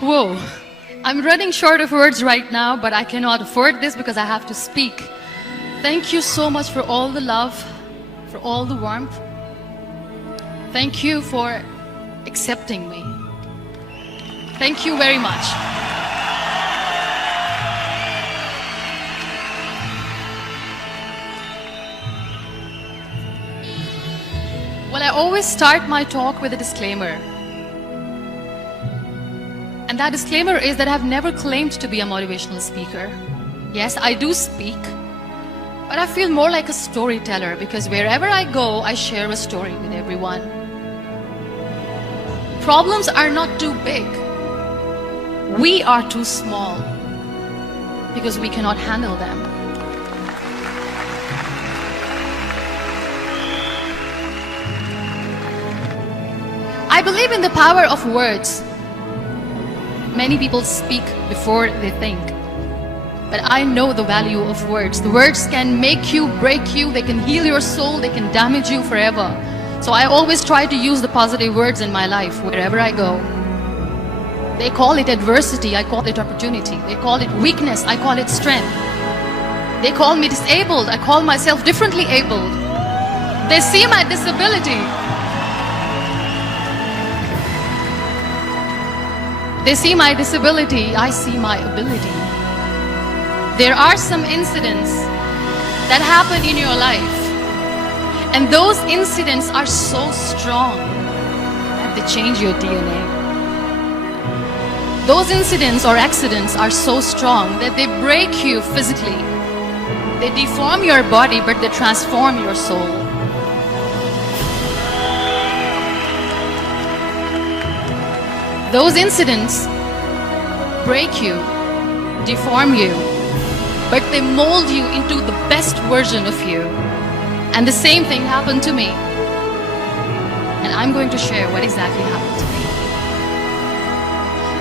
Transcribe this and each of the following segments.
Whoa. I'm running short of words right now, but I cannot afford this because I have to speak. Thank you so much for all the love, for all the warmth. Thank you for accepting me. Thank you very much. Well, I always start my talk with a disclaimer. And that disclaimer is that I've never claimed to be a motivational speaker. Yes, I do speak, but I feel more like a storyteller because wherever I go, I share a story with everyone. Problems are not too big. We are too small because we cannot handle them. I believe in the power of words. Many people speak before they think. But I know the value of words. The words can make you, break you, they can heal your soul, they can damage you forever. So I always try to use the positive words in my life wherever I go. They call it adversity, I call it opportunity. They call it weakness, I call it strength. They call me disabled, I call myself differently abled. They see my disability. They see my disability, I see my ability. There are some incidents that happen in your life, and those incidents are so strong that they change your DNA. Those incidents or accidents are so strong that they break you physically. They deform your body, but they transform your soul. Those incidents break you, deform you, but they mold you into the best version of you. And the same thing happened to me. And I'm going to share what exactly happened to me.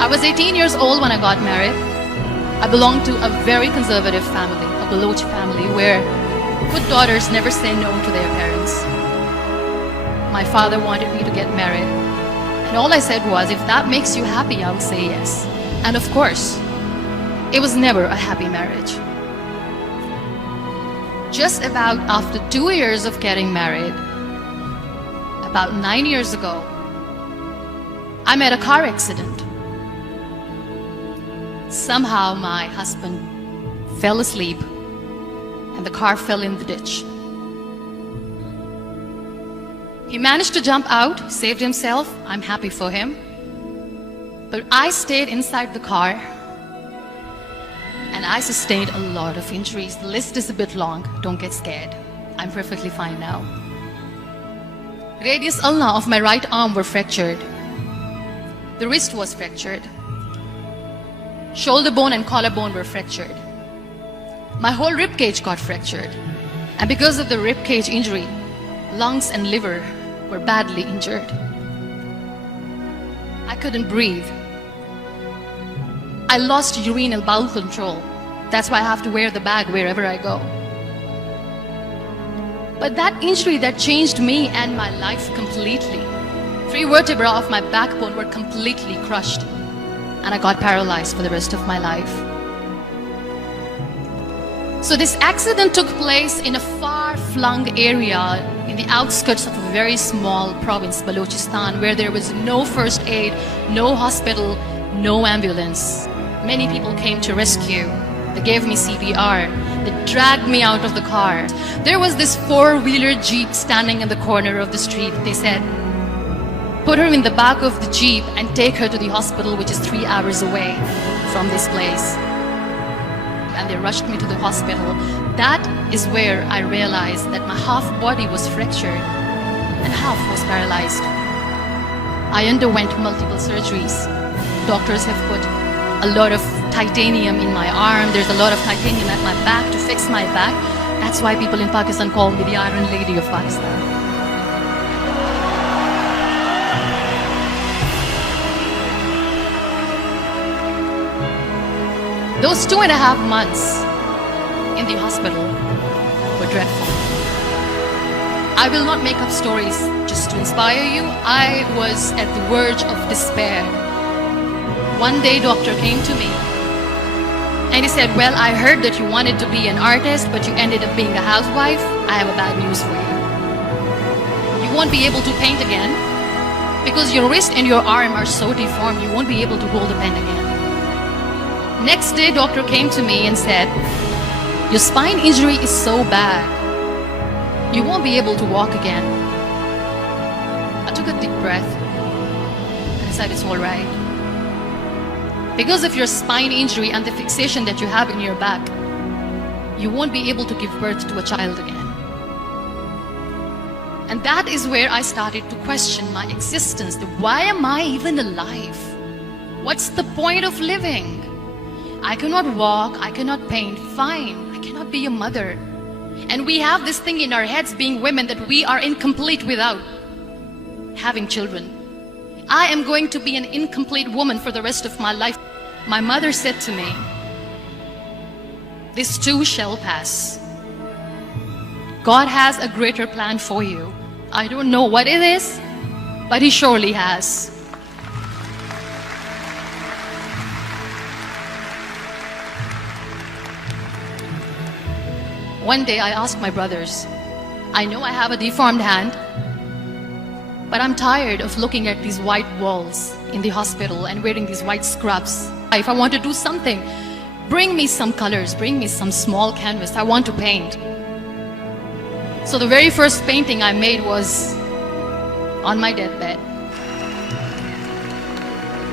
I was 18 years old when I got married. I belonged to a very conservative family, a Baloch family, where good daughters never say no to their parents. My father wanted me to get married. And all I said was, if that makes you happy, I will say yes. And of course, it was never a happy marriage. Just about after 2 years of getting married, about 9 years ago, I met a car accident. Somehow my husband fell asleep and the car fell in the ditch. He managed to jump out, saved himself. I'm happy for him. But I stayed inside the car and I sustained a lot of injuries. The list is a bit long. Don't get scared. I'm perfectly fine now. Radius ulna of my right arm were fractured. The wrist was fractured. Shoulder bone and collarbone were fractured. My whole rib cage got fractured. And because of the rib cage injury, lungs and liver were badly injured. I couldn't breathe. I lost urinary bowel control. That's why I have to wear the bag wherever I go. But that injury that changed me and my life completely. 3 vertebrae of my backbone were completely crushed, and I got paralyzed for the rest of my life. So this accident took place in a far-flung area in the outskirts of a very small province, Balochistan, where there was no first aid, no hospital, no ambulance. Many people came to rescue. They gave me CPR. They dragged me out of the car. There was this 4-wheeler Jeep standing in the corner of the street. They said, put her in the back of the Jeep and take her to the hospital, which is 3 hours away from this place. And they rushed me to the hospital. That is where I realized that my half body was fractured and half was paralyzed. I underwent multiple surgeries. Doctors have put a lot of titanium in my arm. There's a lot of titanium at my back to fix my back. That's why people in Pakistan call me the Iron Lady of Pakistan. Those 2.5 months in the hospital were dreadful. I will not make up stories just to inspire you. I was at the verge of despair. One day, doctor came to me and he said, well, I heard that you wanted to be an artist, but you ended up being a housewife. I have a bad news for you. You won't be able to paint again because your wrist and your arm are so deformed, you won't be able to hold a pen again. Next day, doctor came to me and said, your spine injury is so bad, you won't be able to walk again. I took a deep breath and I said, it's all right. Because of your spine injury and the fixation that you have in your back, you won't be able to give birth to a child again. And that is where I started to question my existence. Why am I even alive? What's the point of living? I cannot walk, I cannot paint, fine, I cannot be a mother. And we have this thing in our heads, being women, that we are incomplete without having children. I am going to be an incomplete woman for the rest of my life. My mother said to me, this too shall pass. God has a greater plan for you. I don't know what it is, but He surely has. One day I asked my brothers, I know I have a deformed hand, but I'm tired of looking at these white walls in the hospital and wearing these white scrubs. If I want to do something, bring me some colors, bring me some small canvas. I want to paint. So the very first painting I made was on my deathbed.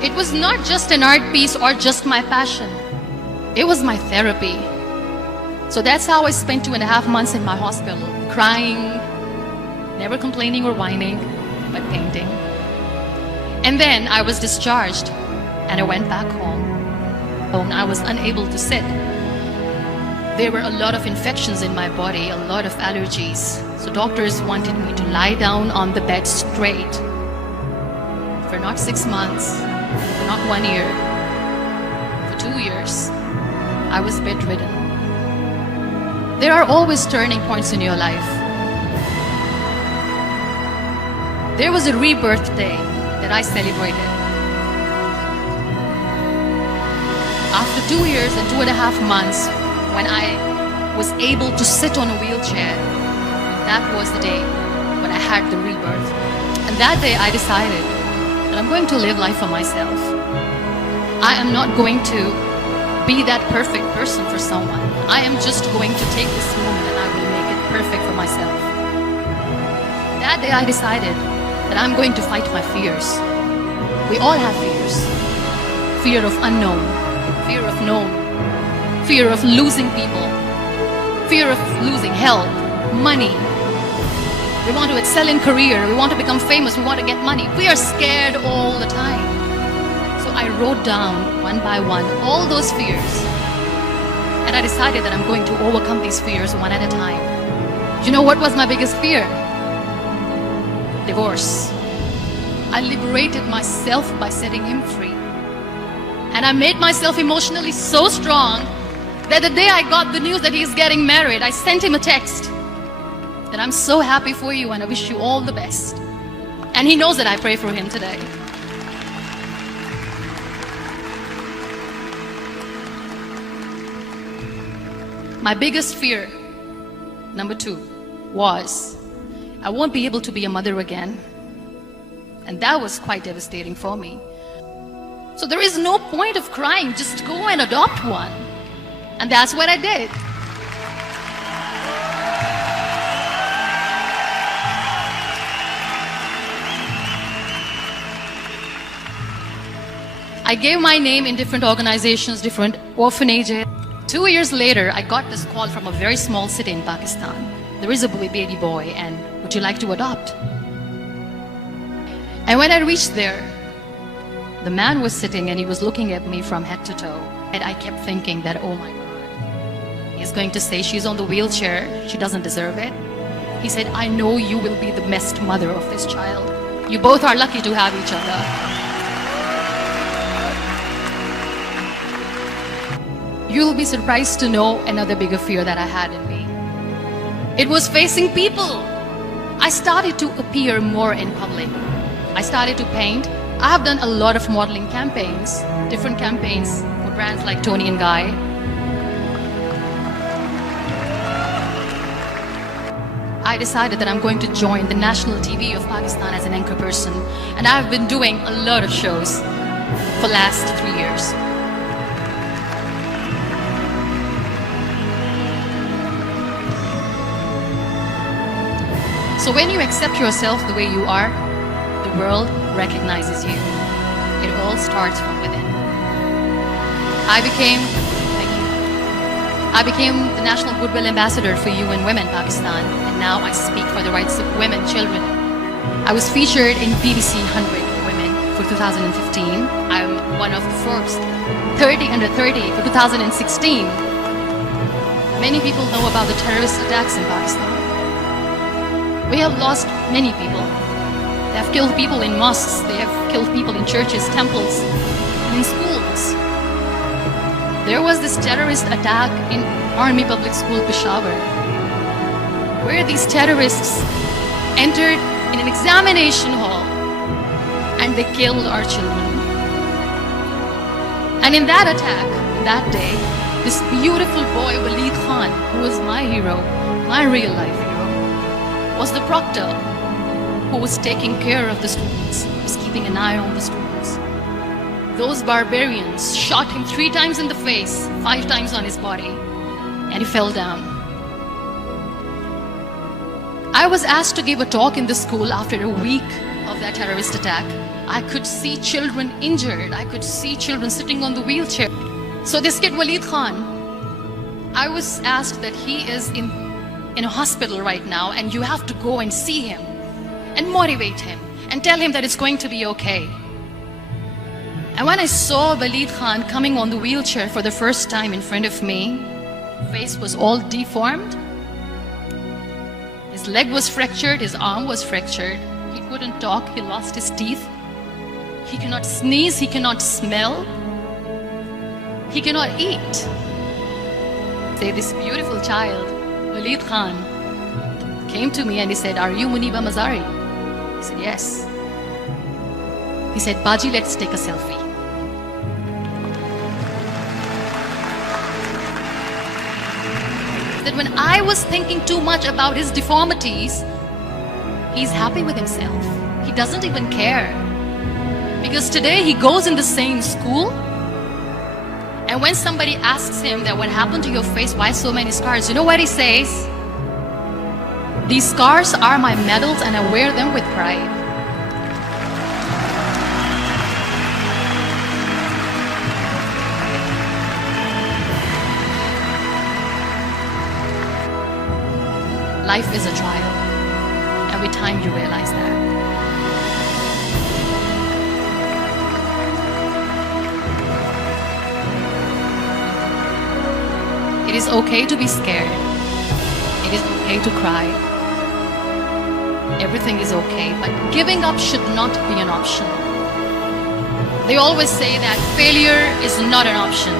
It was not just an art piece or just my passion. It was my therapy. So that's how I spent 2.5 months in my hospital, crying, never complaining or whining, but painting. And then I was discharged and I went back home. I was unable to sit. There were a lot of infections in my body, a lot of allergies. So doctors wanted me to lie down on the bed straight for not 6 months, for not 1 year, for 2 years. I was bedridden. There are always turning points in your life. There was a rebirth day that I celebrated. After 2 years and 2.5 months, when I was able to sit on a wheelchair, that was the day when I had the rebirth. And that day I decided that I'm going to live life for myself. I am not going to be that perfect person for someone. I am just going to take this moment and I will make it perfect for myself. That day I decided that I'm going to fight my fears. We all have fears. Fear of unknown, fear of known, fear of losing people, fear of losing health, money. We want to excel in career, we want to become famous, we want to get money. We are scared all the time. So I wrote down one by one all those fears. And I decided that I'm going to overcome these fears one at a time. Do you know what was my biggest fear? Divorce. I liberated myself by setting him free. And I made myself emotionally so strong that the day I got the news that he's getting married, I sent him a text that I'm so happy for you and I wish you all the best. And he knows that I pray for him today. My biggest fear, number 2, was I won't be able to be a mother again. And that was quite devastating for me. So there is no point of crying, just go and adopt one. And that's what I did. I gave my name in different organizations, different orphanages. 2 years later, I got this call from a very small city in Pakistan. There is a baby boy, and would you like to adopt? And when I reached there, the man was sitting and he was looking at me from head to toe. And I kept thinking that, oh my God, he's going to say she's on the wheelchair, she doesn't deserve it. He said, I know you will be the best mother of this child. You both are lucky to have each other. You'll be surprised to know another bigger fear that I had in me. It was facing people. I started to appear more in public. I started to paint I have done a lot of modeling campaigns, different campaigns for brands like Tony and Guy. I decided that I'm going to join the national TV of Pakistan as an anchor person, and I've been doing a lot of shows for the last 3 years. So when you accept yourself the way you are, the world recognizes you. It all starts from within. I became the National Goodwill Ambassador for UN Women Pakistan, and now I speak for the rights of women, children. I was featured in BBC 100 Women for 2015. I'm one of Forbes 30 under 30 for 2016. Many people know about the terrorist attacks in Pakistan. We have lost many people. They have killed people in mosques, they have killed people in churches, temples, and in schools. There was this terrorist attack in Army Public School, Peshawar, where these terrorists entered in an examination hall and they killed our children. And in that attack, that day, this beautiful boy, Walid Khan, who was my hero, my real life hero, was the proctor who was taking care of the students, was keeping an eye on the students. Those barbarians shot him 3 times in the face, 5 times on his body, and he fell down. I was asked to give a talk in the school after a week of that terrorist attack. I could see children injured. I could see children sitting on the wheelchair. So this kid, Walid Khan, I was asked that he is in a hospital right now, and you have to go and see him and motivate him and tell him that it's going to be okay. And when I saw Walid Khan coming on the wheelchair for the first time in front of me, face was all deformed. His leg was fractured, his arm was fractured. He couldn't talk, he lost his teeth. He cannot sneeze, he cannot smell. He cannot eat. Say, this beautiful child, Walid Khan, came to me and he said, "Are you Muniba Mazari?" I said, "Yes." He said, "Baji, let's take a selfie." That when I was thinking too much about his deformities, he's happy with himself. He doesn't even care. Because today he goes in the same school, and when somebody asks him that what happened to your face, why so many scars, you know what he says? "These scars are my medals and I wear them with pride." Life is a trial. Every time you realize that. It is okay to be scared. It is okay to cry. Everything is okay, but giving up should not be an option. They always say that failure is not an option.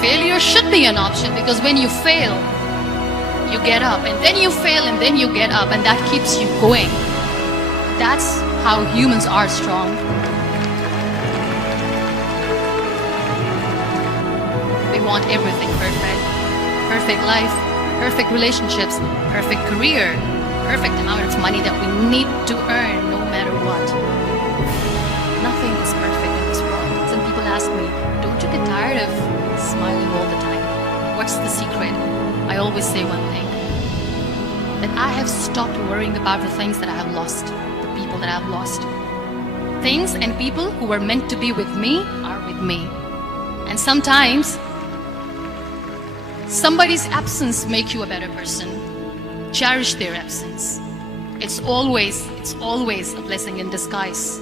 Failure should be an option, because when you fail, you get up, and then you fail, and then you get up, and that keeps you going. That's how humans are strong. We want everything perfect. Perfect life, perfect relationships, perfect career, perfect amount of money that we need to earn no matter what. Nothing is perfect in this world. Some people ask me, "Don't you get tired of smiling all the time? What's the secret?" I always say one thing, that I have stopped worrying about the things that I have lost, the people that I have lost. Things and people who were meant to be with me are with me. And sometimes somebody's absence make you a better person. Cherish their absence. It's always a blessing in disguise.